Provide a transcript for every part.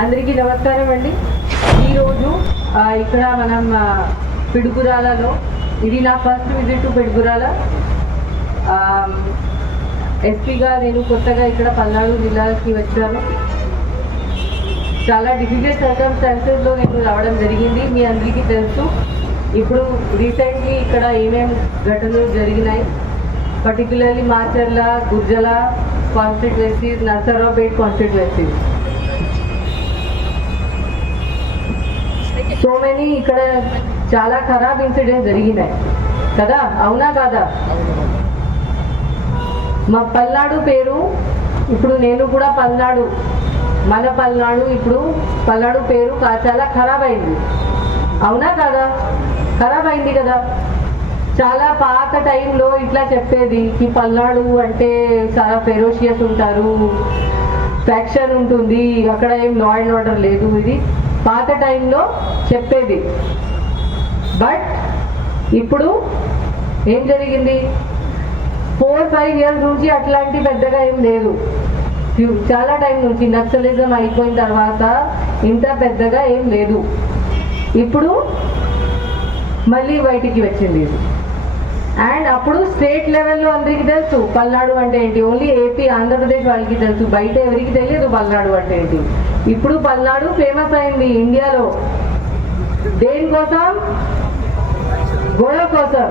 అందరికీ నమస్కారం అండి. ఈరోజు ఇక్కడ మనం పిడుగురాలలో, ఇది నా ఫస్ట్ విజిట్ టు పిడుగురాల. ఎస్పీగా నేను కొత్తగా ఇక్కడ పల్నాడు జిల్లాకి వచ్చాను. చాలా డిఫికల్ట్ సర్కమ్స్టాన్సెస్లో నేను రావడం జరిగింది. మీ అందరికీ తెలుసు. ఇప్పుడు రీసెంట్లీ ఇక్కడ ఏమేమి ఘటనలు జరిగినాయి, particularly Macherla, Gurazala constituencies, Narasaraopet constituencies, so many ఇక్కడ చాలా ఖరాబ్ ఇన్సిడెంట్స్ జరిగినాయి కదా, అవునా కాదా? మా పల్నాడు పేరు, ఇప్పుడు నేను కూడా పల్నాడు, మన పల్నాడు, ఇప్పుడు పల్నాడు పేరు చాలా ఖరాబ్ అయింది, అవునా కాదా? ఖరాబ్ అయింది కదా. చాలా పాత టైంలో ఇట్లా చెప్పేది ఈ పల్నాడు అంటే చాలా ఫెరోషియస్ ఉంటారు, ఫ్యాక్షన్ ఉంటుంది, అక్కడ ఏం లా అండ్ ఆర్డర్ లేదు, ఇది పాత టైంలో చెప్పేది. బట్ ఇప్పుడు ఏం జరిగింది, 4-5 years నుంచి అట్లాంటి పెద్దగా ఏం లేదు. చాలా టైం నుంచి నక్సలిజం అయిపోయిన తర్వాత ఇంత పెద్దగా ఏం లేదు. ఇప్పుడు మళ్ళీ బయటికి వచ్చింది ఇది. అండ్ అప్పుడు స్టేట్ లెవెల్లో అందరికీ తెలుసు పల్నాడు అంటే ఏంటి, ఓన్లీ ఏపీ, ఆంధ్రప్రదేశ్ వాళ్ళకి తెలుసు, బయట ఎవరికి తెలియదు పల్నాడు అంటే ఏంటి. ఇప్పుడు పల్నాడు ఫేమస్ అయింది ఇండియాలో. దేనికోసం? గొడవ కోసం,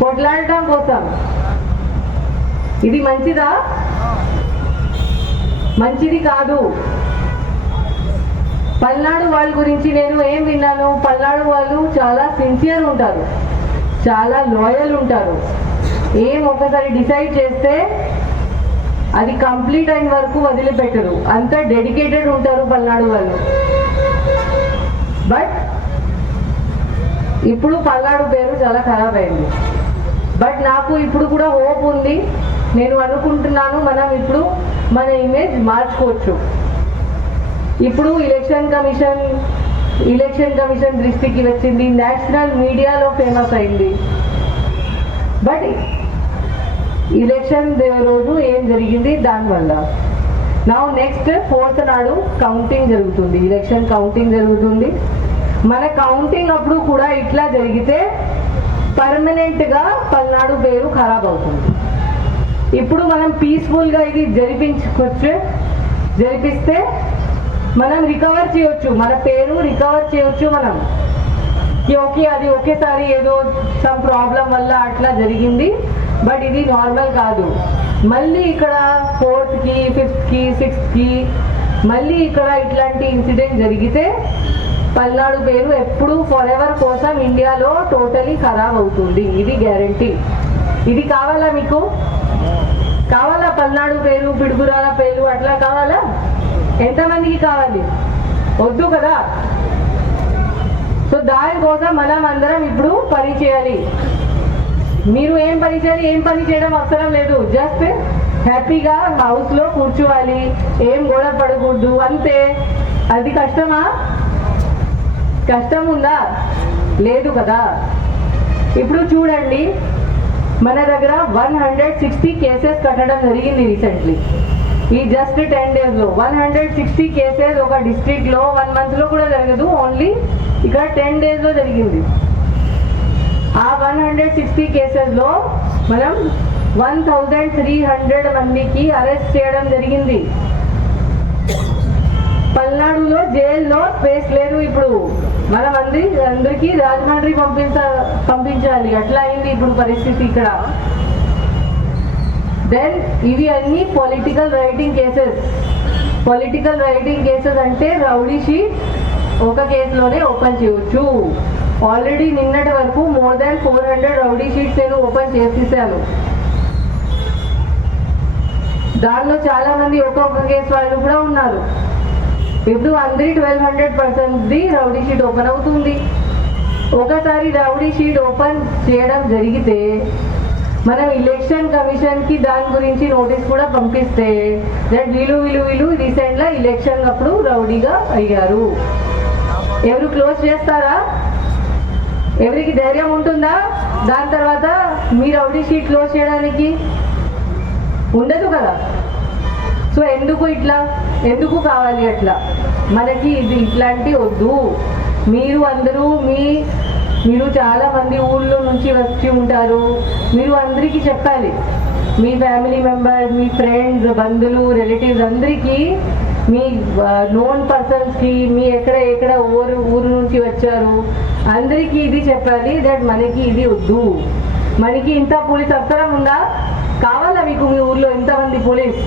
కొట్లాడటం కోసం. ఇది మంచిదా? మంచిది కాదు. పల్నాడు వాళ్ళ గురించి నేను ఏం విన్నాను, పల్నాడు వాళ్ళు చాలా సిన్సియర్ ఉంటారు, చాలా లాయల్ ఉంటారు. ఏం ఒకసారి డిసైడ్ చేస్తే అది కంప్లీట్ అయిన వరకు వదిలిపెట్టరు, అంత డెడికేటెడ్ ఉంటారు పల్నాడు వాళ్ళు. బట్ ఇప్పుడు పల్నాడు పేరు చాలా ఖరాబ్ అయింది. బట్ నాకు ఇప్పుడు కూడా హోప్ ఉంది. నేను అనుకుంటున్నాను మనం ఇప్పుడు మన ఇమేజ్ మార్చుకోవచ్చు. ఇప్పుడు ఎలక్షన్ కమిషన్ దృష్టికి వచ్చింది, నేషనల్ మీడియాలో ఫేమస్ అయింది. బట్ ఎలక్షన్ రోజు ఏం జరిగింది దానివల్ల. నా నెక్స్ట్ 4th నాడు కౌంటింగ్ జరుగుతుంది, ఎలక్షన్ కౌంటింగ్ జరుగుతుంది. మన కౌంటింగ్ అప్పుడు కూడా ఇట్లా జరిగితే పర్మనెంట్గా పల్నాడు పేరు ఖరాబ్ అవుతుంది. ఇప్పుడు మనం పీస్ఫుల్గా ఇది జరిపిస్తే మనం రికవర్ చేయొచ్చు, మన పేరు రికవర్ చేయొచ్చు మనం. ఓకే, అది ఒకేసారి ఏదో సమ్ ప్రాబ్లం వల్ల అట్లా జరిగింది, బట్ ఇది నార్మల్ కాదు. మళ్ళీ ఇక్కడ 4th కి 5th కి 6th కి మళ్ళీ ఇక్కడ ఇట్లాంటి ఇన్సిడెంట్ జరిగితే పల్నాడు పేరు ఎప్పుడు ఫర్ ఎవర్ కోసం ఇండియాలో టోటలీ ఖరాబ్ అవుతుంది, ఇది గ్యారంటీ. ఇది కావాలా మీకు? కావాలా పల్నాడు పేరు, పిడుగురాల పేరు అట్లా కావాలా? ఎంతమందికి కావాలి? వద్దు కదా. సో దానికోసం మనం అందరం ఇప్పుడు పని చేయాలి. మీరు ఏం పని చేయాలి? ఏం పని చేయడం అవసరం లేదు, జస్ట్ హ్యాపీగా హౌస్లో కూర్చోవాలి, ఏం గొడవ పడకూడదు, అంతే. అది కష్టమా? కష్టం ఉందా? లేదు కదా. ఇప్పుడు చూడండి, మన దగ్గర 160 కేసెస్ కట్టడం జరిగింది రీసెంట్లీ. ఈ జస్ట్ 10 daysలో 160 కేసెస్ ఒక డిస్ట్రిక్ట్లో 1 monthలో కూడా జరగదు, ఓన్లీ ఇక్కడ 10 daysలో జరిగింది. ఆ 160 కేసెస్లో మనం 1300 మందికి అరెస్ట్ చేయడం జరిగింది. పల్నాడులో జైల్లో స్పేస్ లేదు. ఇప్పుడు మనం అందరికీ రాజమండ్రి పంపించాలి, అట్లా అయింది ఇప్పుడు పరిస్థితి ఇక్కడ. దెన్ ఇవి అన్ని పొలిటికల్ రైటింగ్ కేసెస్ అంటే రౌడీ షీట్ ఒక కేసులోనే ఓపెన్ చేయవచ్చు. ఆల్రెడీ నిన్నటి వరకు more than 400 రౌడీ షీట్స్ నేను ఓపెన్ చేసేసాను. దానిలో చాలా మంది ఒక్కొక్క కేసు వాళ్ళు కూడా ఉన్నారు. ఇప్పుడు అందరి 1200% రౌడీ షీట్ ఓపెన్ అవుతుంది. ఒకసారి రౌడీ షీట్ ఓపెన్ చేయడం జరిగితే మనం ఎలక్షన్ కమిషన్కి దాని గురించి నోటీస్ కూడా పంపిస్తే దట్ వీళ్ళు రీసెంట్గా ఎలక్షన్ అప్పుడు రౌడీగా అయ్యారు. ఎవరు క్లోజ్ చేస్తారా? ఎవరికి ధైర్యం ఉంటుందా? దాని తర్వాత మీ రౌడీ షీట్ క్లోజ్ చేయడానికి ఉండదు కదా. సో ఎందుకు కావాలి అట్లా? మనకి ఇది ఇట్లాంటి వద్దు. మీరు అందరూ మీరు చాలా మంది ఊళ్ళో నుంచి వచ్చి ఉంటారు, మీరు అందరికీ చెప్పాలి. మీ ఫ్యామిలీ మెంబర్స్, మీ ఫ్రెండ్స్, బంధువులు, రిలేటివ్స్ అందరికీ, మీ నోన్ పర్సన్స్కి, మీ ఎక్కడ ఊరు నుంచి వచ్చారు అందరికీ ఇది చెప్పాలి దట్ మనకి ఇది వద్దు. మనకి ఇంత పోలీస్ అవసరం ఉందా? కావాలా మీకు మీ ఊర్లో ఇంతమంది పోలీస్?